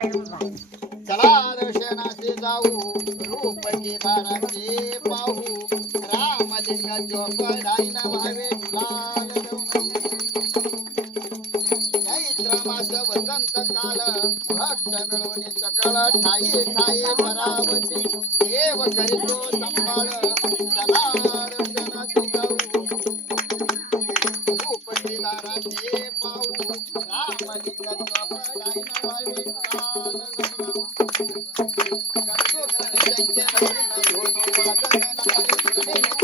चला दर्शनाचे जाऊ रूपची दाराचे पाहू. रामलिंग चोपडाई नवावे लाल चैत्र मास वसंत काल भक्त मिळवणे सकळ ठाई ठाई परावती देव करीतो संभाळ. Thank you.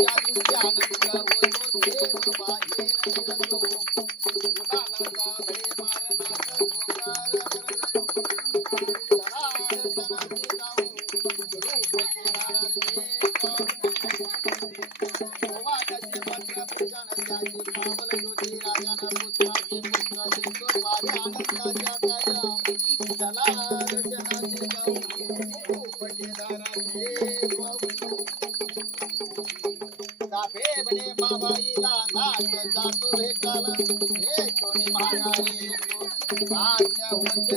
भेबने मावाईला नागे जातो रे काल हे कोणी मागारी आज्ञा होते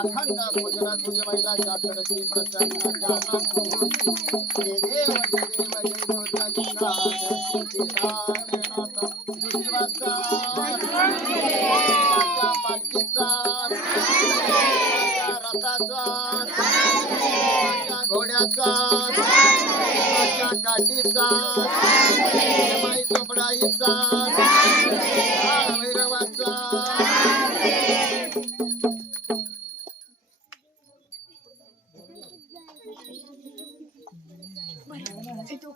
अखंड पूजना तुझे महिला जातरची प्रसन्न ज्ञान देवे देवे घोड्याचा काठीचा माई चपडाईचा Bueno, si tú...